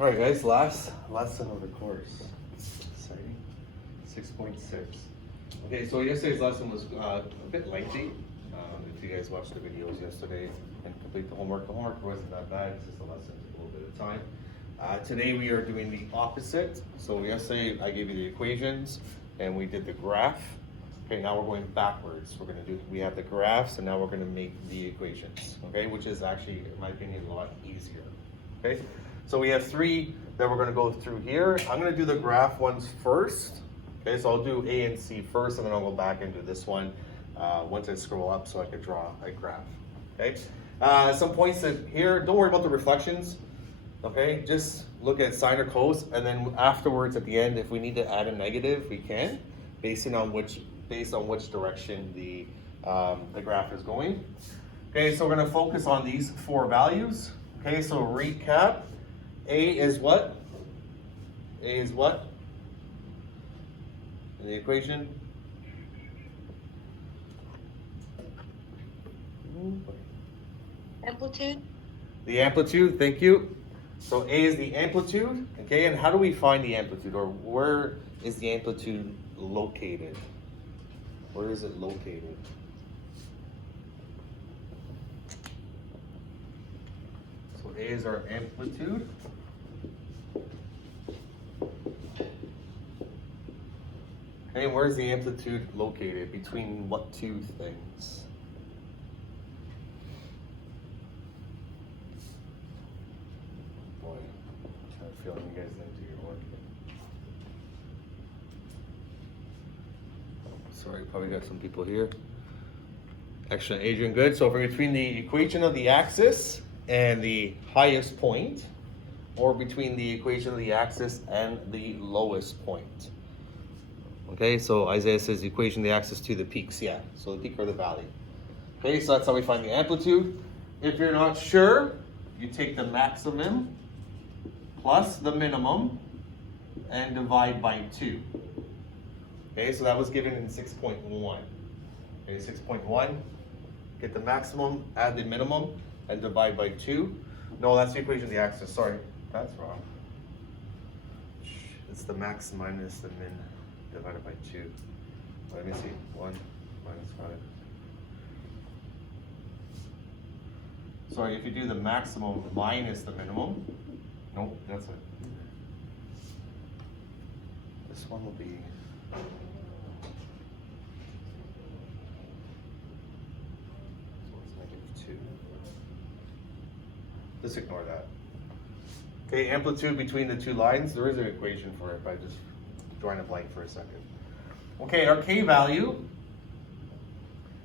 All right, guys, last lesson of the course. Exciting. 6.6. Okay, so yesterday's lesson was a bit lengthy. If you guys watched the videos yesterday and complete the homework wasn't that bad. It's just a lesson, a little bit of time. Today we are doing the opposite. So yesterday I gave you the equations and we did the graph. Okay, now we're going backwards. We have the graphs and now we're gonna make the equations. Okay, which is actually, in my opinion, a lot easier. Okay. So we have three that we're going to go through here. I'm going to do the graph ones first. Okay, so I'll do A and C first, and then I'll go back and do this one once I scroll up so I can draw a graph. Okay, some points that here, don't worry about the reflections. Okay, just look at sine or cos, and then afterwards at the end, if we need to add a negative, we can, based on which direction the graph is going. Okay, so we're going to focus on these four values. Okay, so recap. A is what? A is what? In the equation? Amplitude. The amplitude, thank you. So A is the amplitude, okay, and how do we find the amplitude, or where is the amplitude located? Where is it located? So A is our amplitude. Okay, where is the amplitude located? Between what two things? Boy, I'm feeling you guys didn't do your work. Sorry, probably got some people here. Excellent, Adrian, good. So for between the equation of the axis and the highest point, or between the equation of the axis and the lowest point. Okay, so Isaiah says equation of the axis to the peaks, yeah. So the peak or the valley. Okay, so that's how we find the amplitude. If you're not sure, you take the maximum plus the minimum and divide by 2. Okay, so that was given in 6.1. Okay, 6.1, get the maximum, add the minimum, and divide by 2. No, that's the equation of the axis, sorry, that's wrong. It's the max minus the min divided by 2. Let me see, 1 minus 5. Sorry, if you do the maximum minus the minimum, nope, that's it. This one will be, so it's -2. Just ignore that. Okay, amplitude between the two lines, there is an equation for it, but I just drawing a blank for a second. Okay, our K value,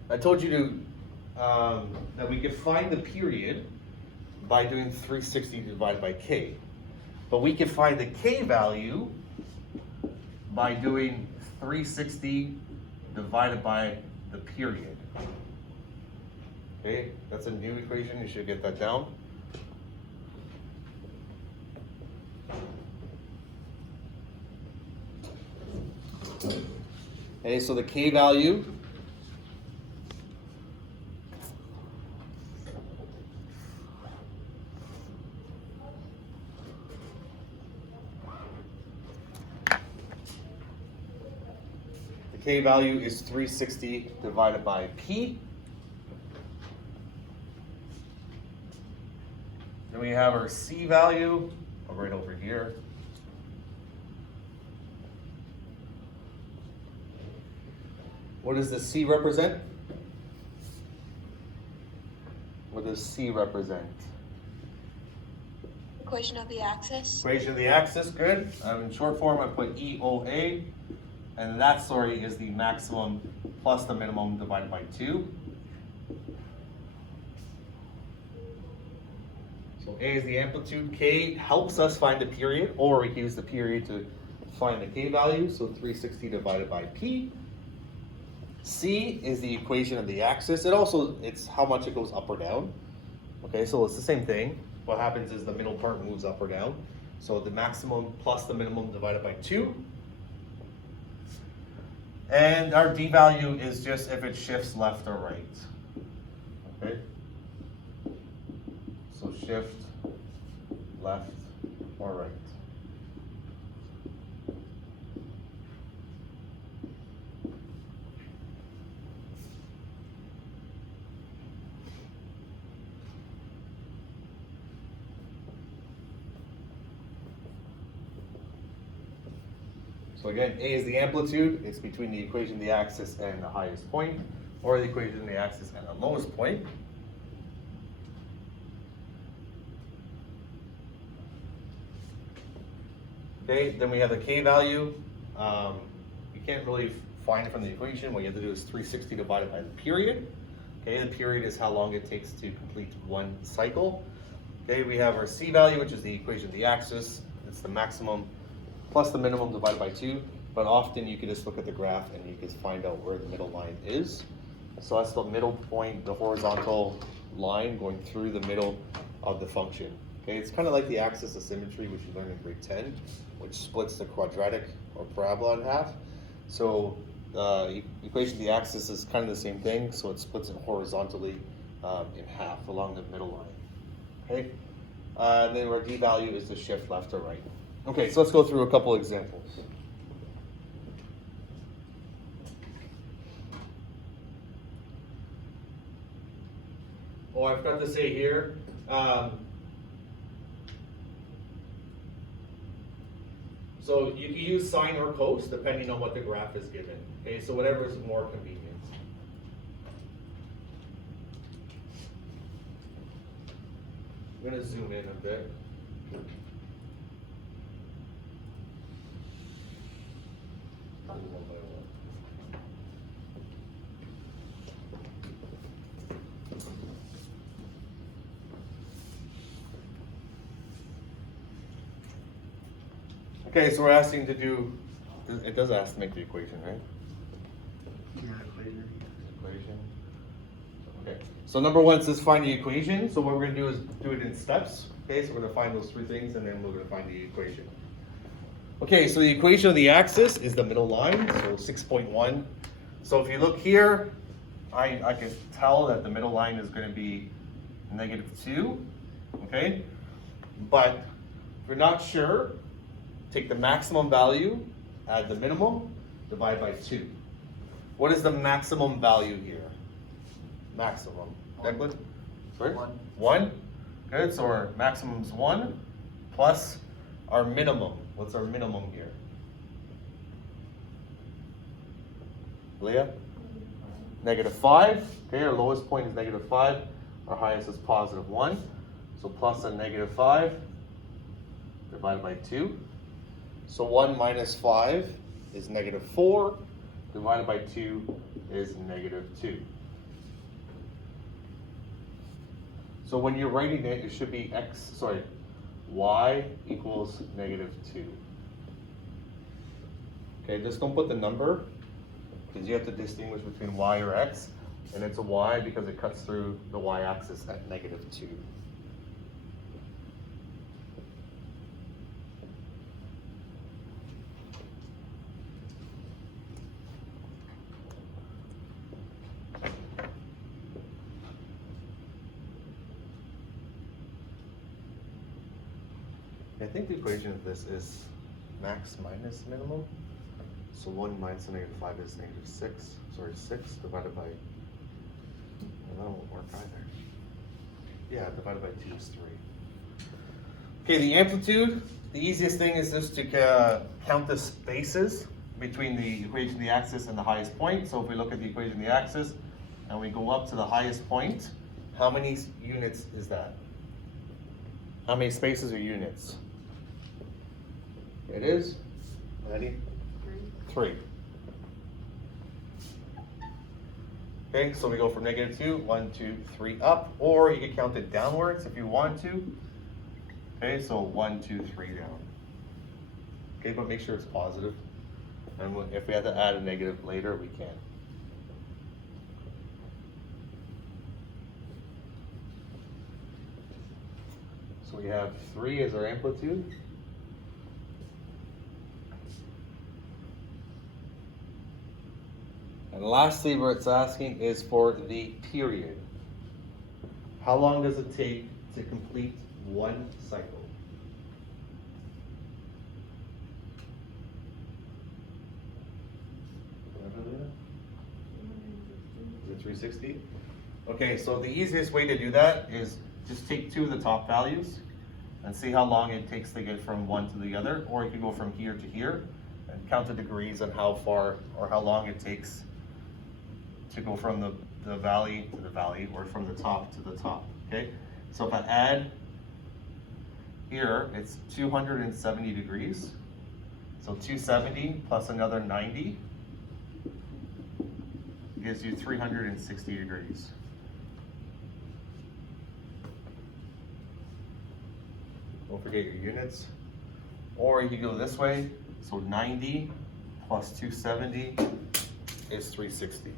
I told you to that we could find the period by doing 360 divided by K. But we can find the K value by doing 360 divided by the period. Okay, that's a new equation, you should get that down. Okay, so the K value is 360 divided by P. Then we have our C value right over here. What does the C represent? What does C represent? Equation of the axis. Equation of the axis, good. In short form, I put EOA, and that, sorry, is the maximum plus the minimum divided by 2. So A is the amplitude, K helps us find the period, or we can use the period to find the K value, so 360 divided by P. C is the equation of the axis. It's how much it goes up or down. Okay, so it's the same thing. What happens is the middle part moves up or down. So the maximum plus the minimum divided by 2. And our D value is just if it shifts left or right. Okay? So shift left or or right? So again, A is the amplitude. It's between the equation of the axis and the highest point, or the equation of the axis and the lowest point. Okay, then we have the K value. You can't really find it from the equation. What you have to do is 360 divided by the period. Okay, the period is how long it takes to complete one cycle. Okay, we have our C value, which is the equation of the axis. It's the maximum plus the minimum divided by 2. But often you can just look at the graph and you can find out where the middle line is. So that's the middle point, the horizontal line going through the middle of the function. Okay, it's kind of like the axis of symmetry, which you learned in grade 10, which splits the quadratic or parabola in half. So the equation of the axis is kind of the same thing, so it splits it horizontally in half along the middle line. Okay, and then our D value is the shift left or right. Okay, so let's go through a couple examples. Oh, I forgot to say here, so you can use sine or cos depending on what the graph is given. Okay, so whatever is more convenient. I'm going to zoom in a bit. Okay, so we're asking to do, it does ask to make the equation, right? Yeah, equation. Equation. Okay, so number one says find the equation. So what we're going to do is do it in steps. Okay, so we're going to find those three things and then we're going to find the equation. Okay, so the equation of the axis is the middle line, so 6.1. So if you look here, I can tell that the middle line is going to be -2, okay? But if you're not sure, take the maximum value, add the minimum, divide by 2. What is the maximum value here? Maximum. Declan? Sorry? 1. 1? Good, so our maximum is 1 plus our minimum. What's our minimum here? Leah? -5. Okay, our lowest point is -5. Our highest is +1. So plus a -5 divided by 2. So 1 minus 5 is -4. Divided by 2 is -2. So when you're writing it, it should be y equals -2. Okay, just don't put the number, because you have to distinguish between y or x, and it's a y because it cuts through the y-axis at -2. I think the equation of this is max minus minimum. So 1 minus -5 is -6 divided by, well, that won't work either. Yeah, divided by 2 is 3. Okay, the amplitude, the easiest thing is just to count the spaces between the equation of the axis and the highest point. So if we look at the equation of the axis and we go up to the highest point, how many units is that? How many spaces or units? It is? Ready? 3. Okay, so we go from -2, 1, 2, 3 up, or you can count it downwards if you want to. Okay, so 1, 2, 3 down. Okay, but make sure it's positive. And if we have to add a negative later, we can. So we have 3 as our amplitude. And lastly, what it's asking is for the period. How long does it take to complete one cycle? 260. Okay, so the easiest way to do that is just take two of the top values and see how long it takes to get from one to the other, or you can go from here to here and count the degrees on how far or how long it takes to go from the valley to the valley, or from the top to the top, okay? So if I add here, it's 270 degrees. So 270 plus another 90 gives you 360 degrees. Don't forget your units. Or you can go this way. So 90 plus 270 is 360.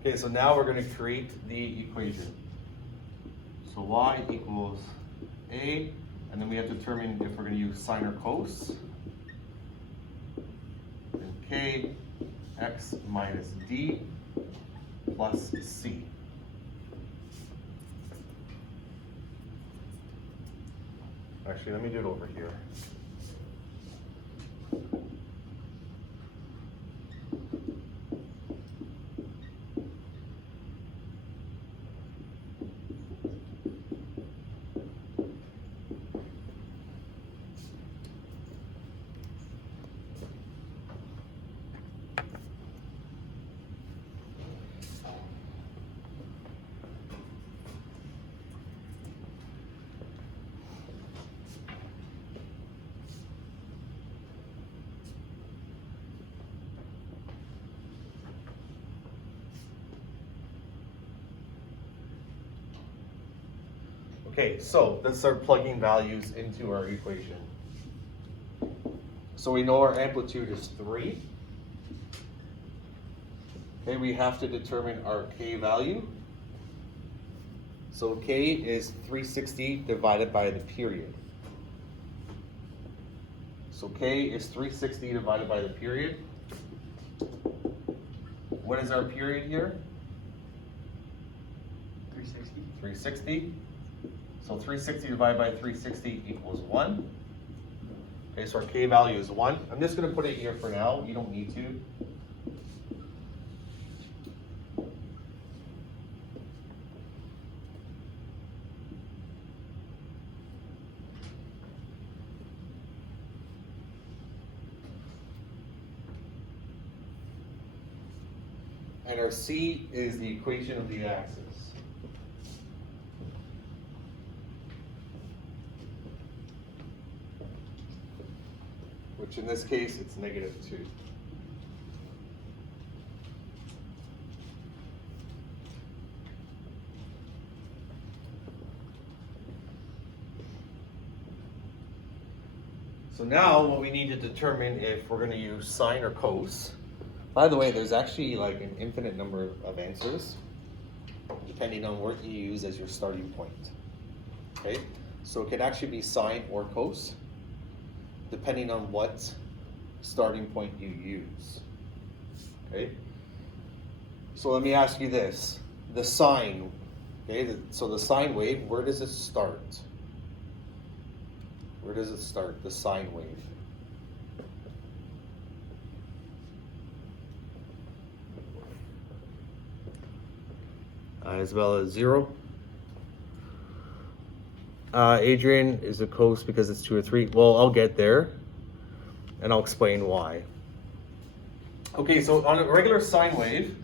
Okay, so now we're going to create the equation. So y equals a, and then we have to determine if we're going to use sine or cos. And k, x minus d plus c. Actually, let me do it over here. Okay, so let's start plugging values into our equation. So we know our amplitude is 3. Okay, we have to determine our k value. So k is 360 divided by the period. So k is 360 divided by the period. What is our period here? 360. 360. So 360 divided by 360 equals 1. Okay, so our k value is 1. I'm just going to put it here for now. You don't need to. And our c is the equation of the axis. Which in this case, it's -2. So now what we need to determine if we're going to use sine or cos. By the way, there's actually like an infinite number of answers, depending on what you use as your starting point. Okay, so it could actually be sine or cos, depending on what starting point you use. Okay, so let me ask you this: the sine, okay, so the sine wave, where does it start? Where does it start? The sine wave. Isabella is 0. Adrian is a cos because it's 2 or 3. Well, I'll get there, and I'll explain why. Okay, so on a regular sine wave,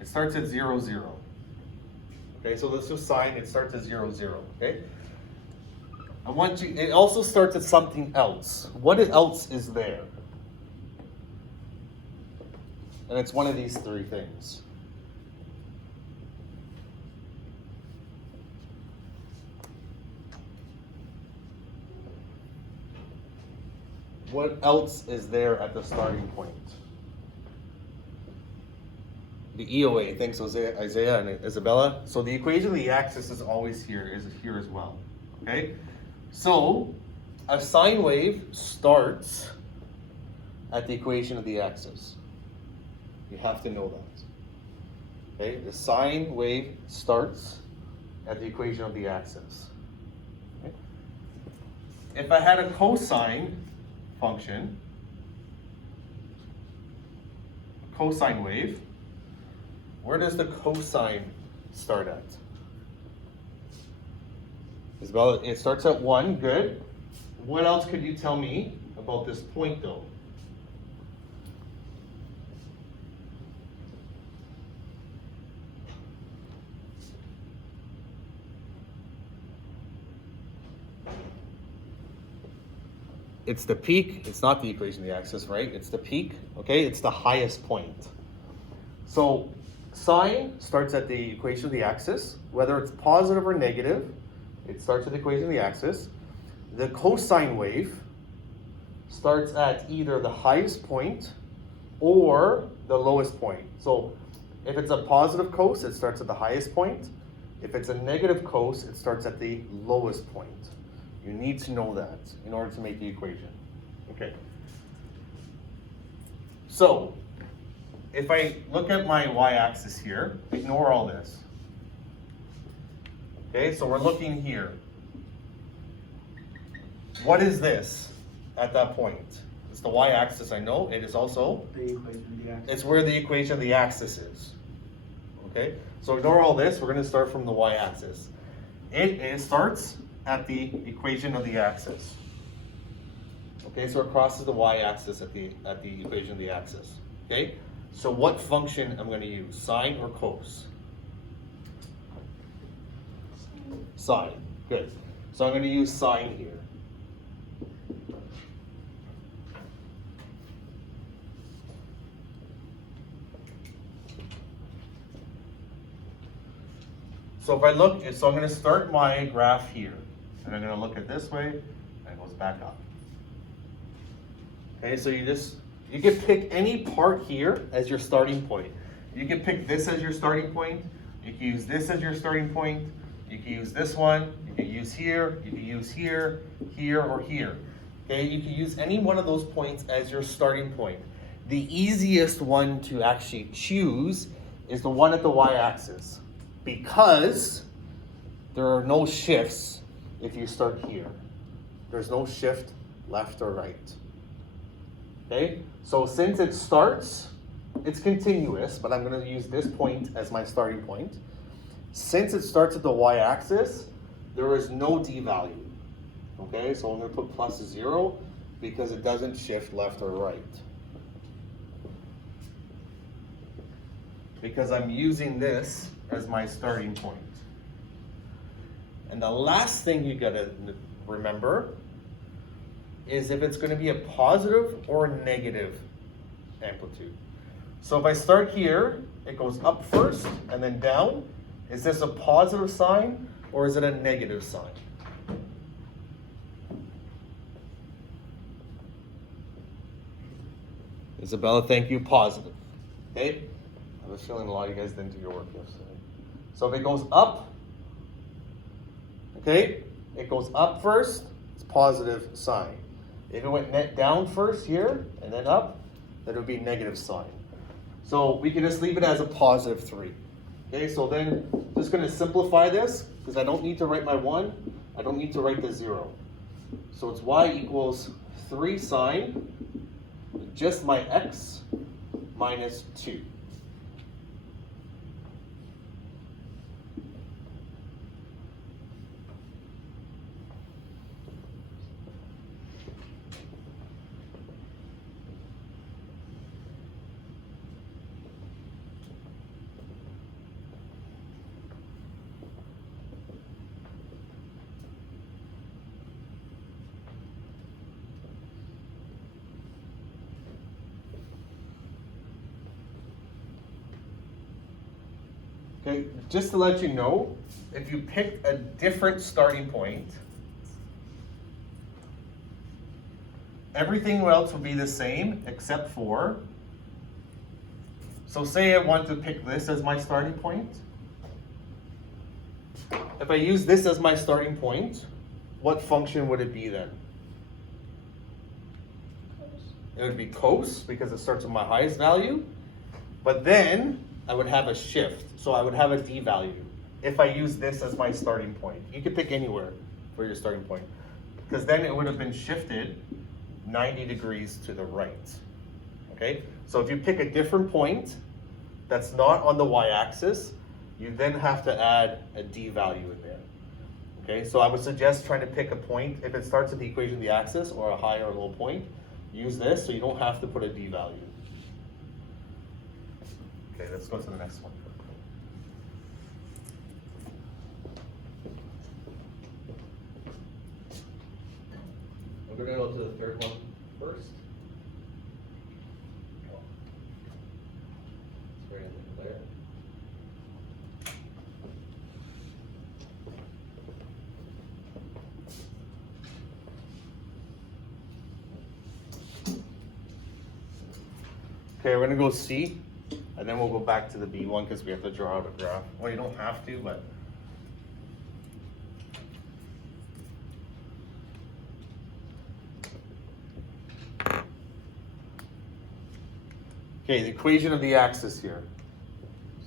it starts at 0, 0. Okay, so let's do sine. It starts at 0, 0. Okay. I want you. It also starts at something else. What else is there? And it's one of these 3 things. What else is there at the starting point? The EOA, thanks Isaiah and Isabella. So the equation of the axis is always here, is here as well. Okay? So a sine wave starts at the equation of the axis. You have to know that. Okay, the sine wave starts at the equation of the axis. Okay? If I had a cosine function, cosine wave, where does the cosine start at? Isabella, it starts at 1, good. What else could you tell me about this point though? It's the peak, it's not the equation of the axis, right? It's the peak, okay? It's the highest point. So sine starts at the equation of the axis, whether it's positive or negative, it starts at the equation of the axis. The cosine wave starts at either the highest point or the lowest point. So if it's a positive cos, it starts at the highest point. If it's a negative cos, it starts at the lowest point. You need to know that in order to make the equation. Okay. So if I look at my y-axis here, ignore all this. Okay, so we're looking here. What is this at that point? It's the y-axis, I know. It is also, The equation of the axis. it's where the equation of the axis is. Okay, so ignore all this. We're going to start from the y-axis. It starts at the equation of the axis. Okay, so it crosses the y-axis at the equation of the axis. Okay, so what function I'm going to use, sine or cos? Sine. Good. So I'm going to use sine here. So if I look, so I'm going to start my graph here. And I'm going to look at this way, and it goes back up. Okay, so you can pick any part here as your starting point. You can pick this as your starting point. You can use this as your starting point. You can use this one. You can use here. You can use here, here, or here. Okay, you can use any one of those points as your starting point. The easiest one to actually choose is the one at the y-axis, because there are no shifts if you start here. There's no shift left or right. Okay, so since it starts, it's continuous, but I'm going to use this point as my starting point. Since it starts at the y-axis, there is no d value. Okay, so I'm going to put plus 0 because it doesn't shift left or right. Because I'm using this as my starting point. And the last thing you gotta remember is if it's gonna be a positive or a negative amplitude. So if I start here, it goes up first and then down. Is this a positive sign or is it a negative sign? Isabella, thank you, positive. Okay? I was feeling a lot of you guys didn't do your work yesterday. So if it goes up, okay, it goes up first, it's positive sign. If it went net down first here and then up, then it would be negative sign. So we can just leave it as a positive 3. Okay, so then I'm just going to simplify this because I don't need to write my 1, I don't need to write the 0. So it's y equals 3 sine, just my x minus 2. Okay, just to let you know, if you picked a different starting point, everything else will be the same except for, so say I want to pick this as my starting point. If I use this as my starting point, what function would it be then? It would be cos because it starts with my highest value, but then I would have a shift. So I would have a d value if I use this as my starting point. You could pick anywhere for your starting point, because then it would have been shifted 90 degrees to the right. Okay, so if you pick a different point that's not on the y-axis, you then have to add a d value in there. Okay, so I would suggest trying to pick a point, if it starts with the equation of the axis or a high or low point, use this so you don't have to put a d value. Okay, let's go to the next one. We're gonna go to the third one first. It's right in there. Okay, we're gonna go C, and then we'll go back to the B one because we have to draw out a graph. Well, you don't have to, but. Okay, the equation of the axis here.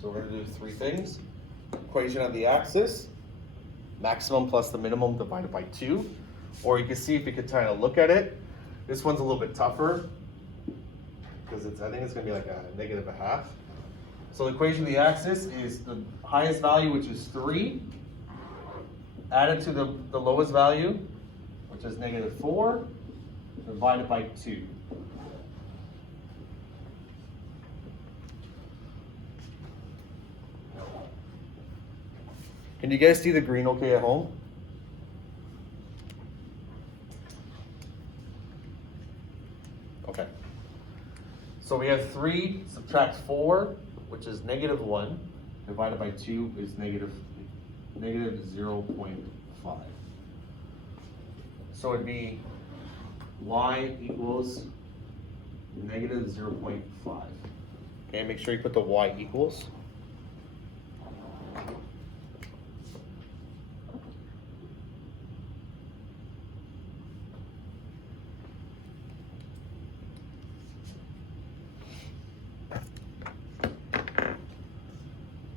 So we're gonna do three things. Equation of the axis, maximum plus the minimum divided by 2. Or you can see if you could kind of look at it. This one's a little bit tougher because I think it's gonna be like a -1/2. So the equation of the axis is the highest value, which is 3, added to the lowest value, which is -4, divided by 2. Can you guys see the green okay at home? Okay. So we have 3 subtract 4, which is -1, divided by 2 is negative 0.5. So it'd be y equals -0.5. Okay, make sure you put the y equals.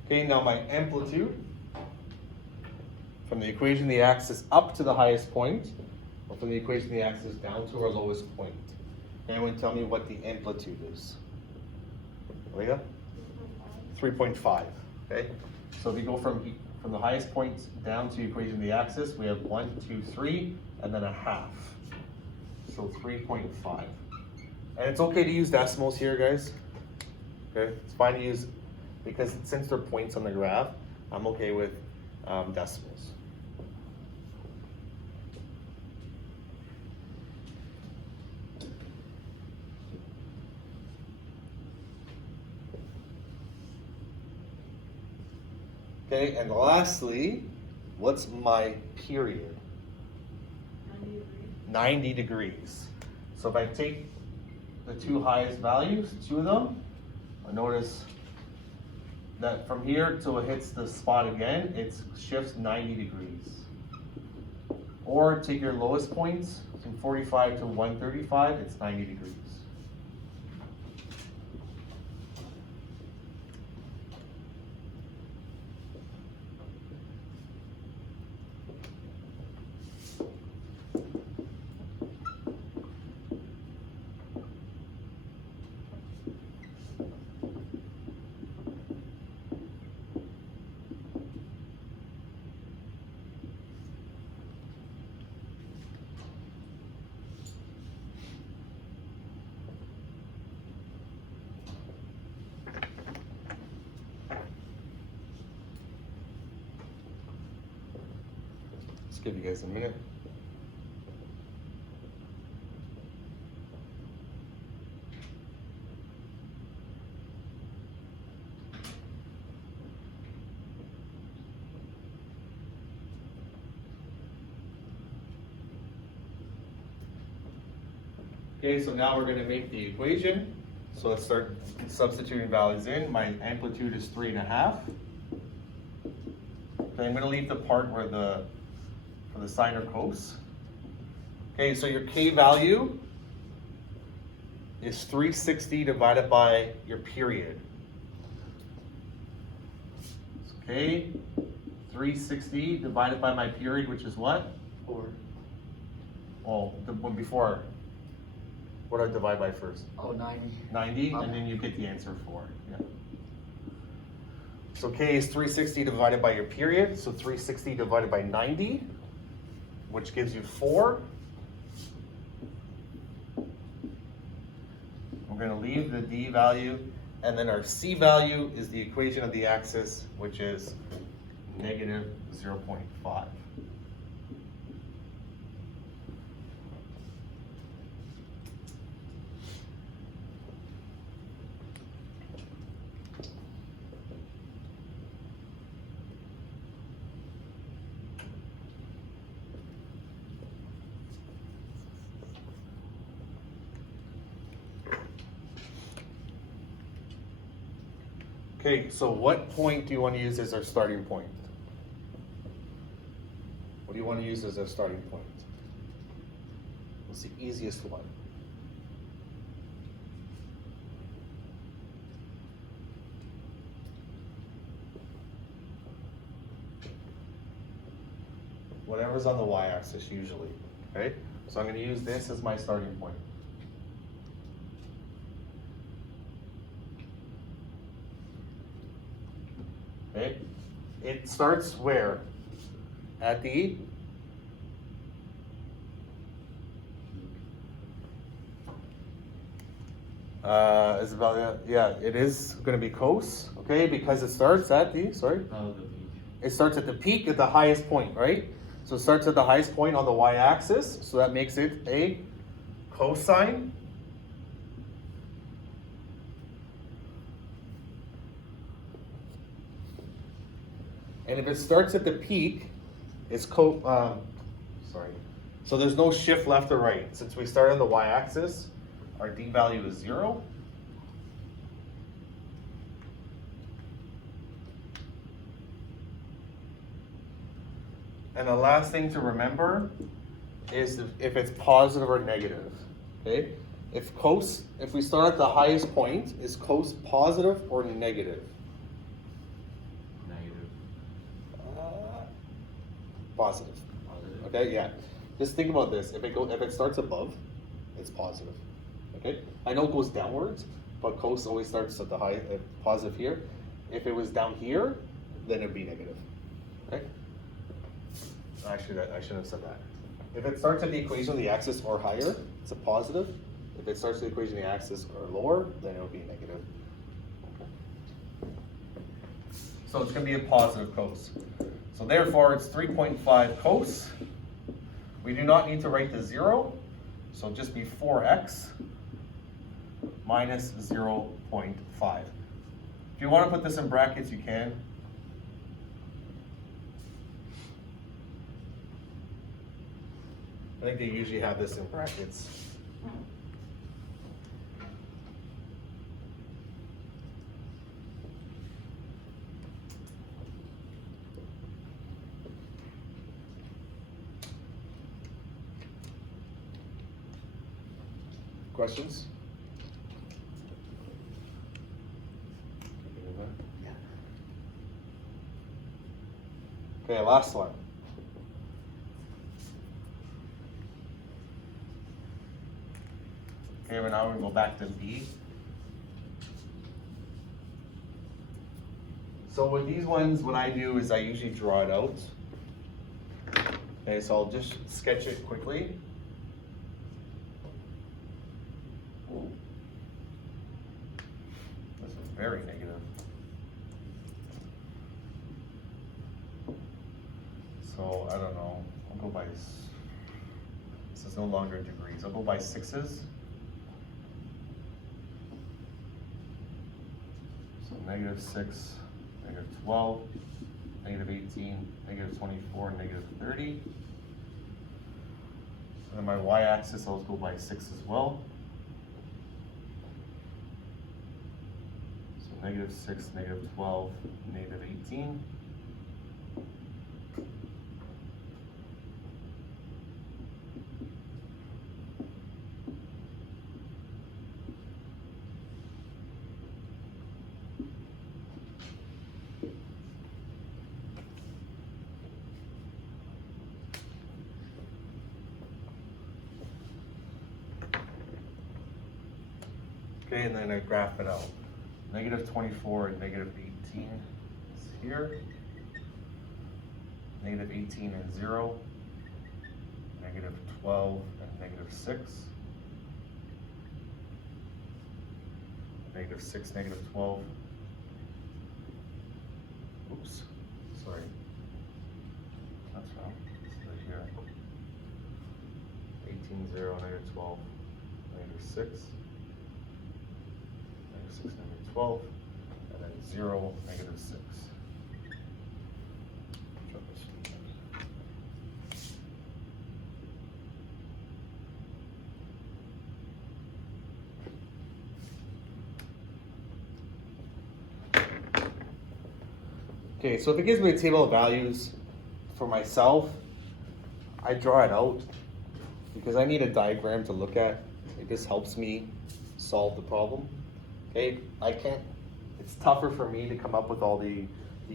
Okay, now my amplitude from the equation of the axis up to the highest point, or from the equation of the axis down to our lowest point. Anyone tell me what the amplitude is? Leah? 3.5. Okay, so if you go from the highest point down to the equation of the axis, we have 1, 2, 3, and then a half. So 3.5. And it's okay to use decimals here, guys. Okay, it's fine to use, because since they're points on the graph, I'm okay with decimals. Okay, and lastly, what's my period? 90 degrees. So if I take the 2 highest values, 2 of them, I notice that from here till it hits the spot again, it shifts 90 degrees. Or take your lowest points from 45 to 135, it's 90 degrees. Give you guys a minute. Okay, so now we're going to make the equation. So let's start substituting values in. My amplitude is 3.5. Okay, I'm going to leave the part where the for the sine or cos. Okay, so your k value is 360 divided by your period. Okay, 360 divided by my period, which is what? 4. Oh, the one before. What do I divide by first? Oh, 90. 90, and then you get the answer 4. Yeah. So k is 360 divided by your period, so 360 divided by 90, which gives you 4. We're going to leave the d value, and then our c value is the equation of the axis, which is negative 0.5. Okay, so what point do you want to use as our starting point? What do you want to use as our starting point? What's the easiest one? Whatever's on the y-axis usually, okay? So I'm going to use this as my starting point. Okay, it starts where? At the Isabel, yeah, it is going to be cos, okay, because it starts at the, sorry? Oh, the peak. It starts at the peak at the highest point, right? So it starts at the highest point on the y-axis, so that makes it a cosine. And if it starts at the peak, it's sorry. So there's no shift left or right. Since we start on the y-axis, our d value is 0. And the last thing to remember is if it's positive or negative. Okay? If we start at the highest point, is cos positive or negative? Positive. Okay, yeah. Just think about this. If it starts above, it's positive. Okay. I know it goes downwards, but cos always starts at the high positive here. If it was down here, then it'd be negative. Okay. Actually, I shouldn't have said that. If it starts at the equation of the axis or higher, it's a positive. If it starts at the equation of the axis or lower, then it will be negative. So it's going to be a positive cos. So therefore, it's 3.5 cos. We do not need to write the 0, so it'll just be 4x minus 0.5. If you want to put this in brackets, you can. I think they usually have this in brackets. Questions? Yeah. Okay, last one. Okay, well now we're gonna go back to B. So with these ones, what I do is I usually draw it out. Okay, so I'll just sketch it quickly. This is very negative. So I don't know, I'll go by, this is no longer degrees, I'll go by 6s. So -6, -12, -18, -24, -30. And then my y-axis, I'll go by 6 as well. So -6, -12, -18. Okay, and then I graph it out. Negative 24 and negative 18 is here. Negative 18 and 0. Negative 12 and negative 6. Negative 6, negative 12. Oops, sorry. That's wrong. It's right here. 18, 0, negative 12, negative 6. Negative 6, negative 12. And then 0, negative 6. Okay, so if it gives me a table of values for myself, I draw it out because I need a diagram to look at. It just helps me solve the problem. Okay, it's tougher for me to come up with all the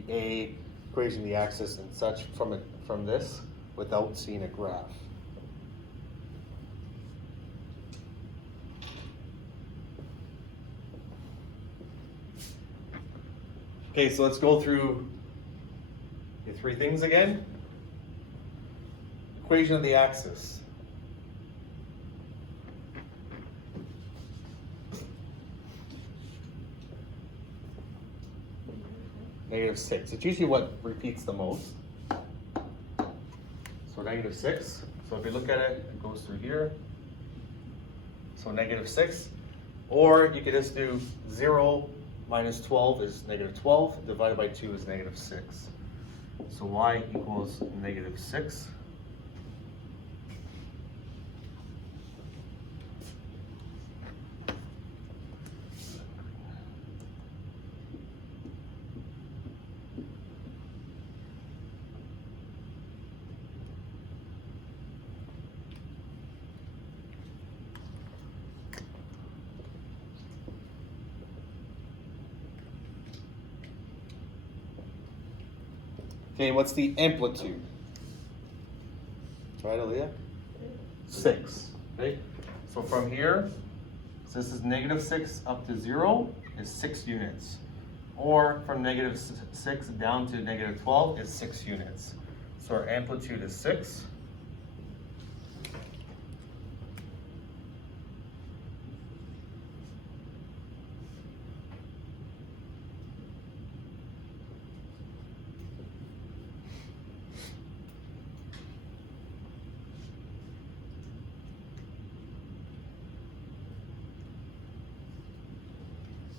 A equation, the axis and such from this without seeing a graph. Okay, so let's go through the three things again. Equation of the axis. Negative 6. It's usually what repeats the most. So negative 6. So if you look at it, it goes through here. So negative 6. Or you could just do 0 minus 12 is negative 12, divided by 2 is negative 6. So y equals negative 6. Okay, what's the amplitude? Right, Aaliyah? 6. Okay, so from here, so this is negative 6 up to 0 is 6 units. Or from negative 6 down to negative 12 is 6 units. So our amplitude is 6.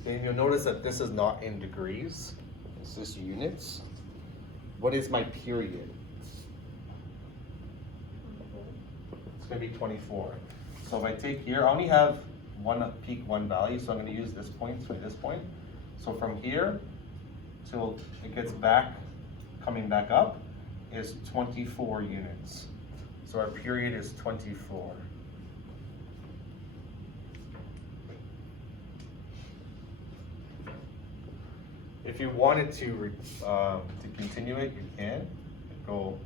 And you'll notice that this is not in degrees, it's just units. What is my period? It's going to be 24. So if I take here, I only have one peak, one value, so I'm going to use this point, so this point. So from here till it gets back, coming back up, is 24 units. So our period is 24. If you wanted to continue it, you can go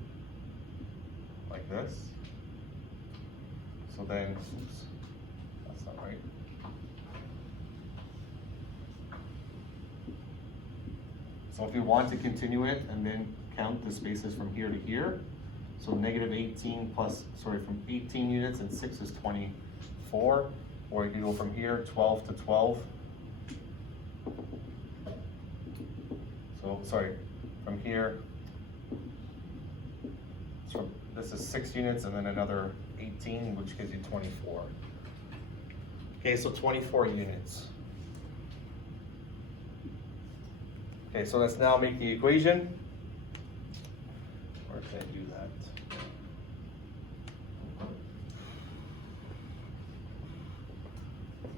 like this. So then, oops, that's not right. So if you want to continue it and then count the spaces from here to here, so negative 18 plus, sorry, from 18 units and 6 is 24, or you can go from here 12 to 12. So, sorry, from here, so this is 6 units and then another 18, which gives you 24. Okay, so 24 units. Okay, so let's now make the equation. Or can I do that?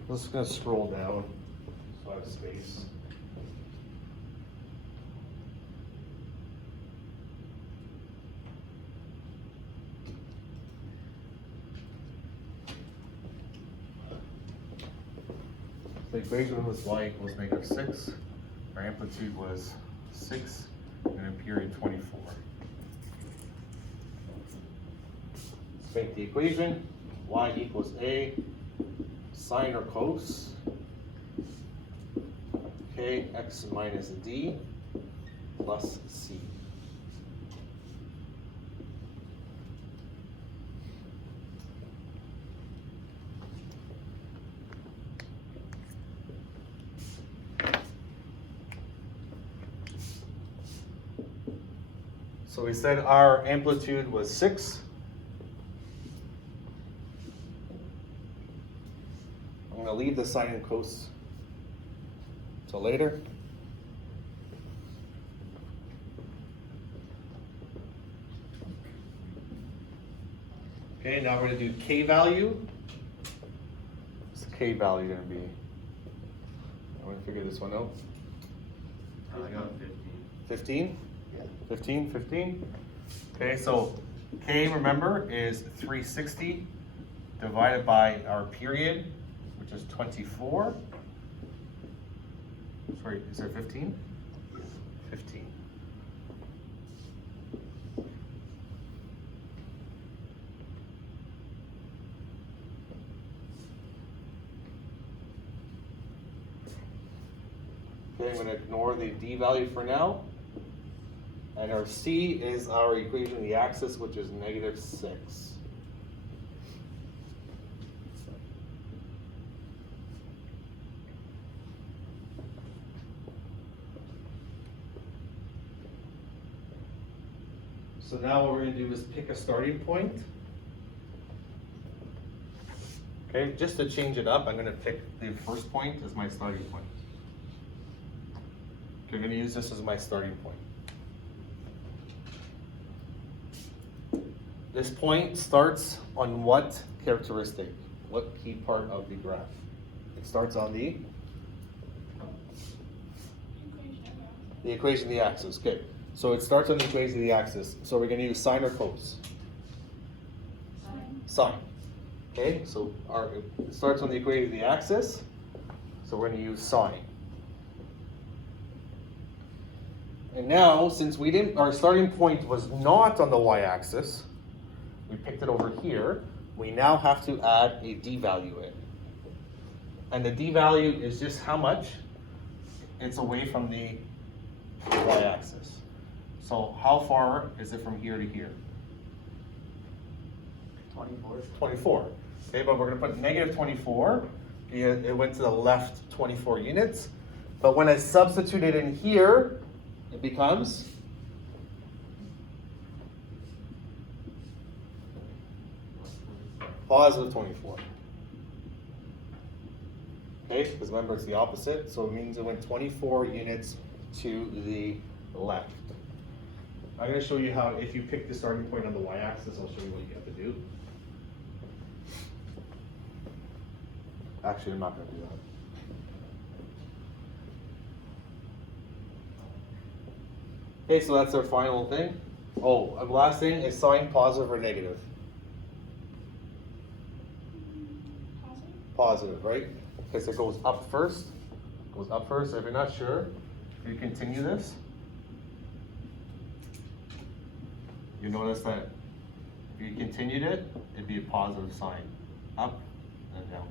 I'm just gonna scroll down so I have space. The equation was y equals negative 6. Our amplitude was 6 and a period 24. Let's make the equation. Y equals a sine or cos Okay, x minus d plus c. So we said our amplitude was 6. I'm going to leave the sine and cos till later. Okay, now we're going to do k value. What's the k value going to be? I'm going to figure this one out. I got 15. 15? Yeah. 15, 15. Okay, so k, remember, is 360 divided by our period, which is 24. Sorry, is there 15? 15. Okay, I'm going to ignore the d value for now. And our c is our equation of the axis, which is -6. So now what we're going to do is pick a starting point. Okay, just to change it up, I'm going to pick the first point as my starting point. Okay, I'm going to use this as my starting point. This point starts on what characteristic? What key part of the graph? It starts on the equation of the axis. Okay, so it starts on the equation of the axis. So we're going to use sine or cos? Sine. Okay, so it starts on the equation of the axis. So we're going to use sine. And now, since our starting point was not on the y-axis, we picked it over here, we now have to add a d value in. And the d value is just how much it's away from the y-axis. So how far is it from here to here? 24. 24. Okay, but we're going to put -24. It went to the left 24 units. But when I substitute it in here, it becomes +24. Okay, because remember it's the opposite, so it means it went 24 units to the left. I'm going to show you how, if you pick the starting point on the y-axis, I'll show you what you have to do. Actually, I'm not going to do that. Okay, so that's our final thing. Oh, and last thing is sine positive or negative? Positive, right? Because it goes up first. Goes up first. So if you're not sure, if you continue this, you notice that if you continued it, it'd be a positive sign. Up and down.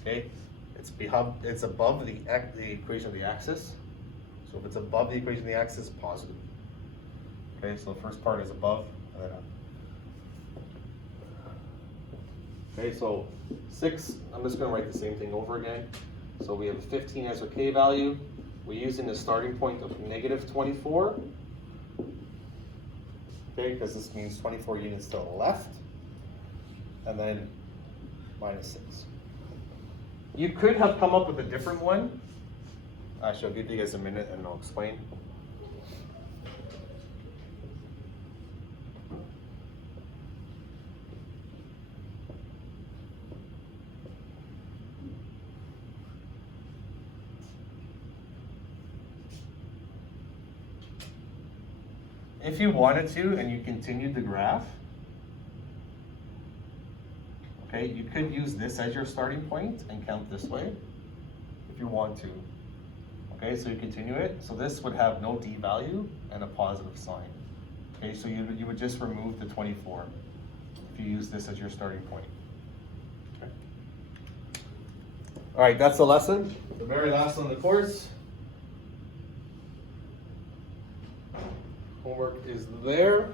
Okay? It's above the equation of the axis. So if it's above the equation of the axis, positive. Okay, so the first part is above and then up. Okay, so 6, I'm just going to write the same thing over again. So we have 15 as our k value. We're using the starting point of -24. Okay, because this means 24 units to the left. And then -6. You could have come up with a different one. Actually, I'll give you guys a minute and I'll explain. If you wanted to and you continued the graph, okay, you could use this as your starting point and count this way if you want to. Okay, so you continue it. So this would have no d value and a positive sign. Okay, so you would just remove the 24 if you use this as your starting point. Okay. All right, that's the lesson. The very last one of the course. Homework is there.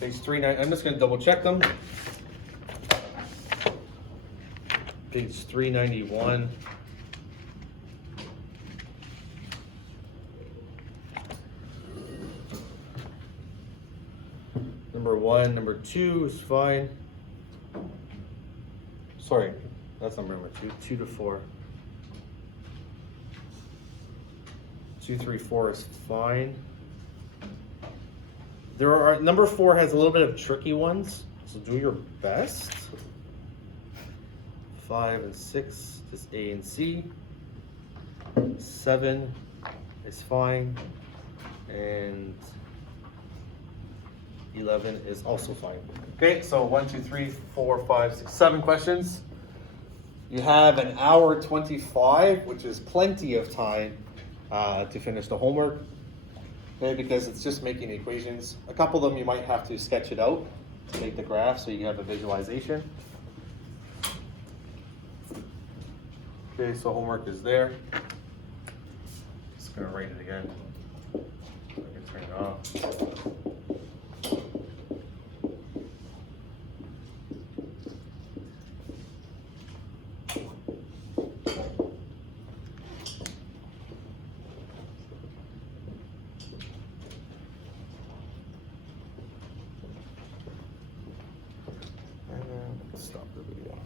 Page 390, I'm just gonna double check them. Page 391. Number 1, number 2 is fine. Sorry, that's number 2, 2 to 4. 2, 3, 4 is fine. There are, number 4 has a little bit of tricky ones, so do your best. 5 and 6 is A and C. 7 is fine, and 11 is also fine. Okay, so 1, 2, 3, 4, 5, 6, 7 questions. You have an hour 25, which is plenty of time to finish the homework. Okay, because it's just making equations. A couple of them you might have to sketch it out to make the graph so you have a visualization. Okay, so homework is there. Just gonna write it again. I can turn it off. And then stop the video.